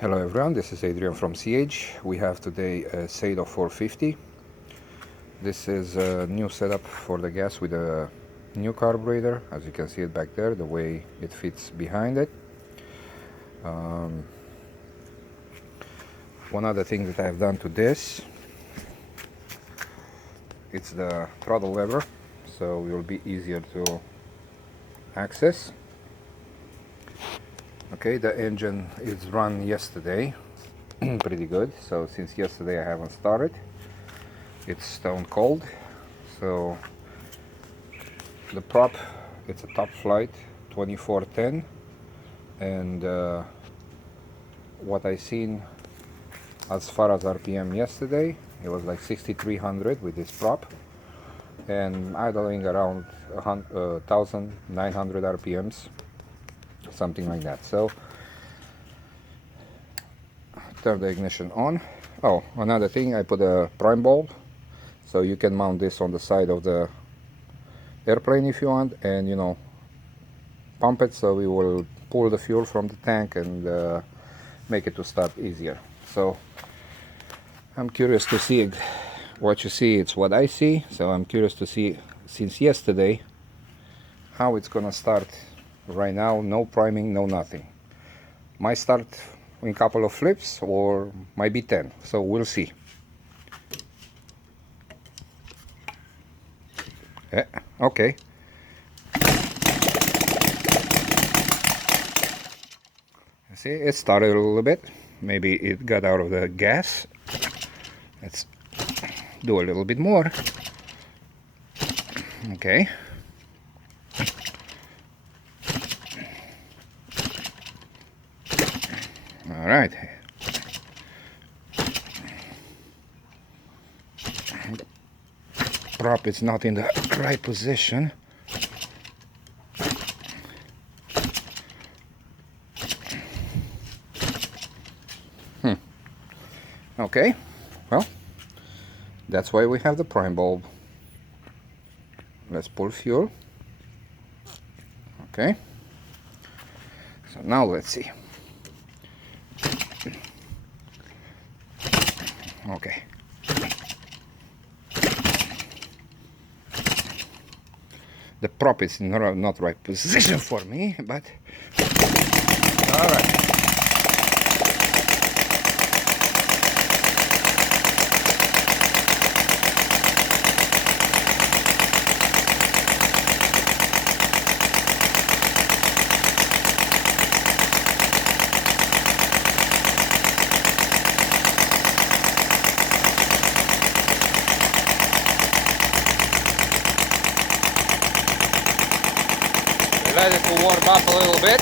Hello everyone, this is Adrian from CH. We have today a Saito 450. This is a new setup for the gas with a new carburetor. As you can see it back there, the way it fits behind it. One other thing that I've done to this, it's the throttle lever, so it will be easier to access. Okay, the engine is run yesterday pretty good, so since yesterday I haven't started. It's stone cold. So the prop, it's a top flight 2410, and what I seen as far as RPM yesterday, it was like 6300 with this prop and idling around 1900 RPMs, something like that. So turn the ignition on. Oh, another thing, I put a prime bulb, so you can mount this on the side of the airplane if you want, and pump it so we will pull the fuel from the tank and make it to start easier. So I'm curious to see what you see. It's what I see, so I'm curious to see since yesterday how it's gonna start right now. No priming, no nothing. Might start in a couple of flips or might be 10, so we'll see. Yeah, okay. See, it started a little bit. Maybe it got out of the gas. Let's do a little bit more. Okay. All right. The prop is not in the right position. Okay, well, that's why we have the prime bulb. Let's pull fuel. Okay, so now let's see. Okay, the prop is not right position for me, but all right. Let it warm up a little bit.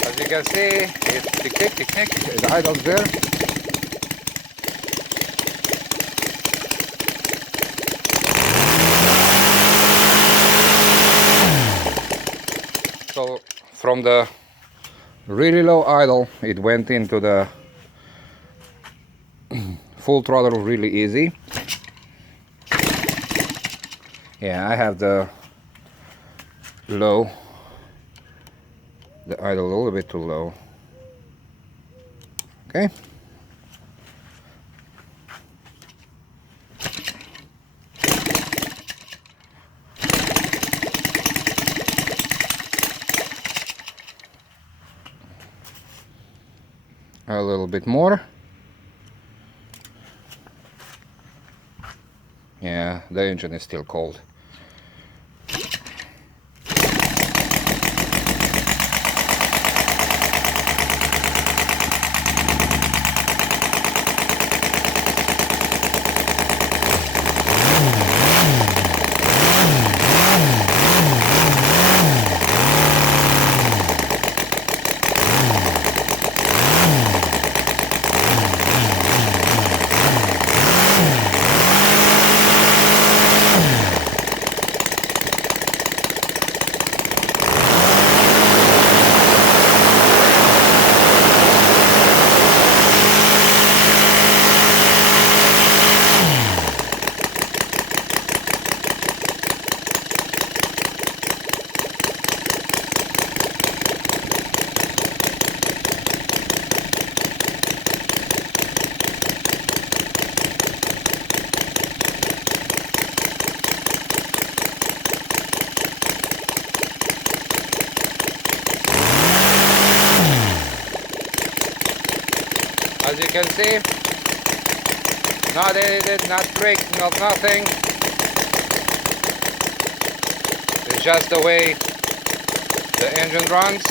As you can see, it's tick, it idles there. So from the really low idle, it went into the full throttle really easy. Yeah, I have the low, the idle a little bit too low. Okay. A little bit more. Yeah, the engine is still cold. As you can see, not edited, not tricked, not nothing. It's just the way the engine runs.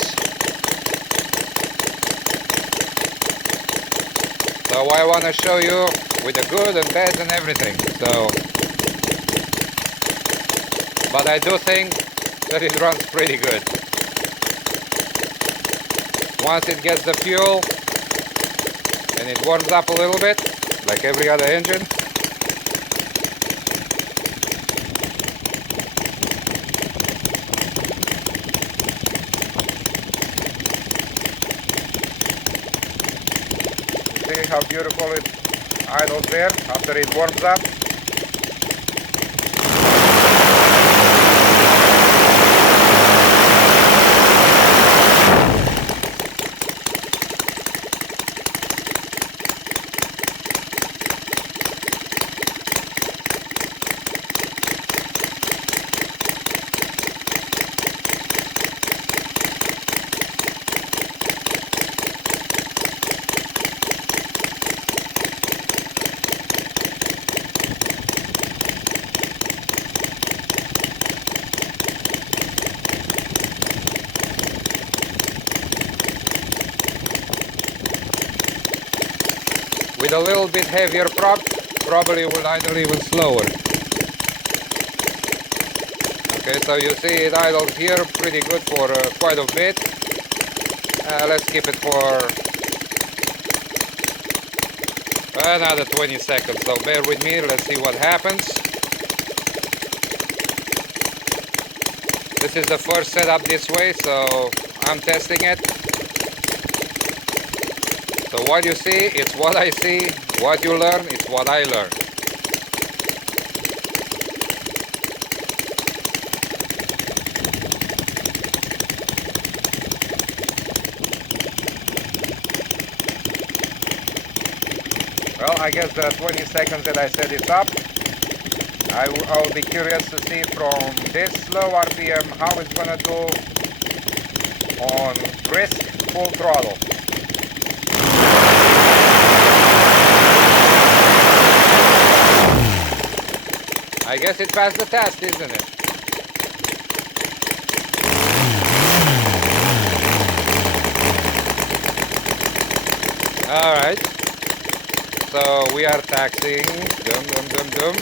So I want to show you with the good and bad and everything. So, but I do think that it runs pretty good. Once it gets the fuel and it warms up a little bit, like every other engine. See how beautiful it idles there after it warms up. With a little bit heavier prop, probably will idle even slower. Okay, so you see it idles here pretty good for quite a bit. Let's keep it for another 20 seconds, so bear with me, let's see what happens. This is the first setup this way, so I'm testing it. So what you see, it's what I see. What you learn, it's what I learn. Well, I guess the 20 seconds that I set it up, I'll be curious to see from this low RPM how it's gonna do on brisk full throttle. I guess it passed the test, isn't it? Alright. So we are taxiing. Dum dum dum dum.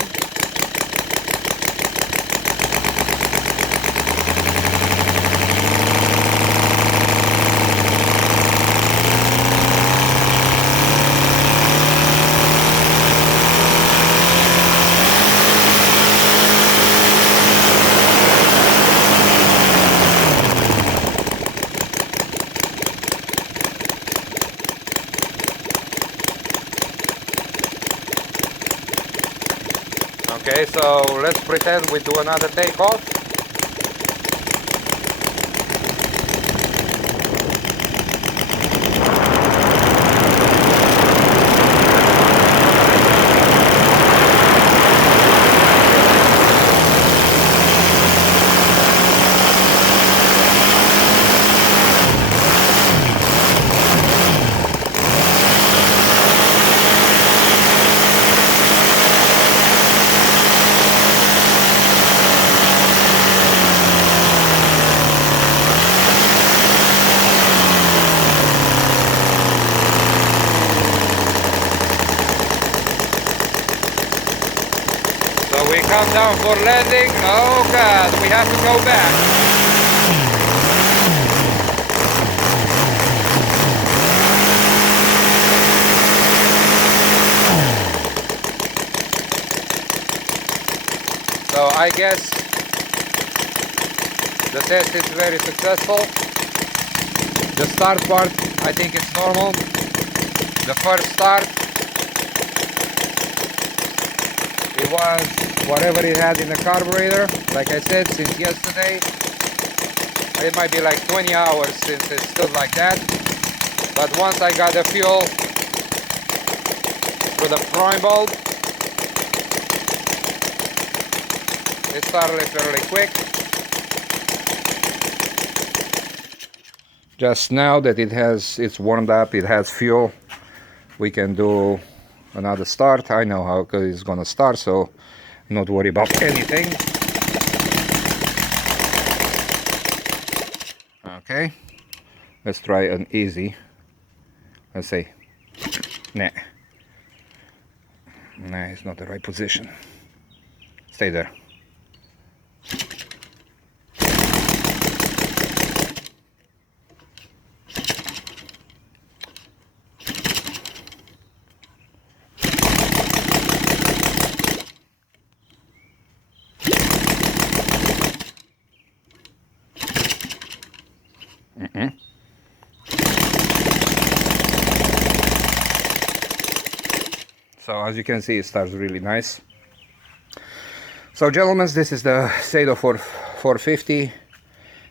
Okay, so let's pretend we do another takeoff. come down for landing. Oh god, we have to go back. So I guess the test is very successful. The start part, I think it's normal. The first start, it was whatever it had in the carburetor. Like I said, since yesterday, it might be like 20 hours since it stood like that. But once I got the fuel through the prime bulb, it started fairly quick. Just now that it's warmed up, it has fuel, we can do another start. I know how it's gonna start, so not worry about anything. Okay, let's try an easy. Let's say, nah, it's not the right position. Stay there. So as you can see, it starts really nice. So gentlemen, this is the Saito 450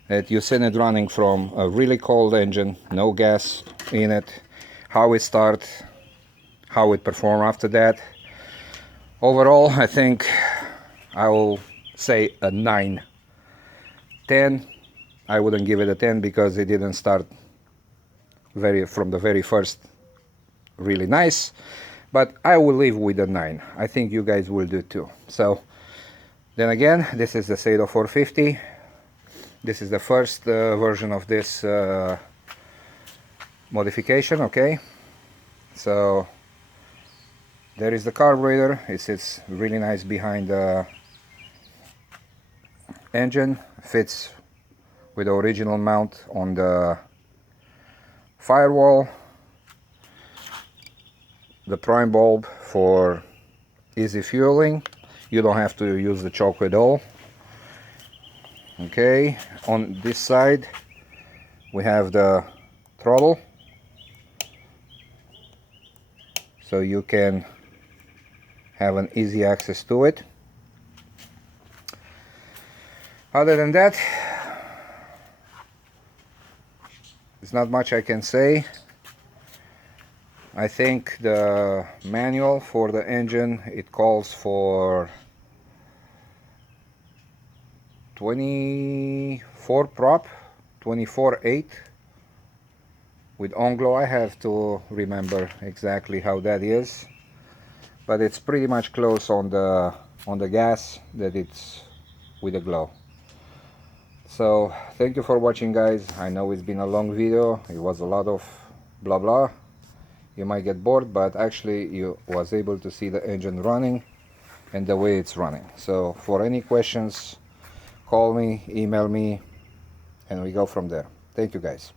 that you seen it running from a really cold engine, no gas in it, how it starts, how it performed after that. Overall, I think I will say a 9. 10, I wouldn't give it a 10 because it didn't start from the very first really nice, but I will leave with a 9. I think you guys will do too. So then again, this is the Saito 450. This is the first version of this modification. Okay, so there is the carburetor. It sits really nice behind the engine, fits with the original mount on the firewall. The prime bulb for easy fueling. You don't have to use the choke at all. Okay, on this side we have the throttle, so you can have an easy access to it. Other than that, there's not much I can say. I think the manual for the engine, it calls for 24 prop, 24.8 with on glow. I have to remember exactly how that is, but it's pretty much close on the gas that it's with a glow. So thank you for watching, guys. I know it's been a long video, it was a lot of blah blah. You might get bored, but actually you was able to see the engine running and the way it's running. So for any questions, call me, email me, and we go from there. Thank you, guys.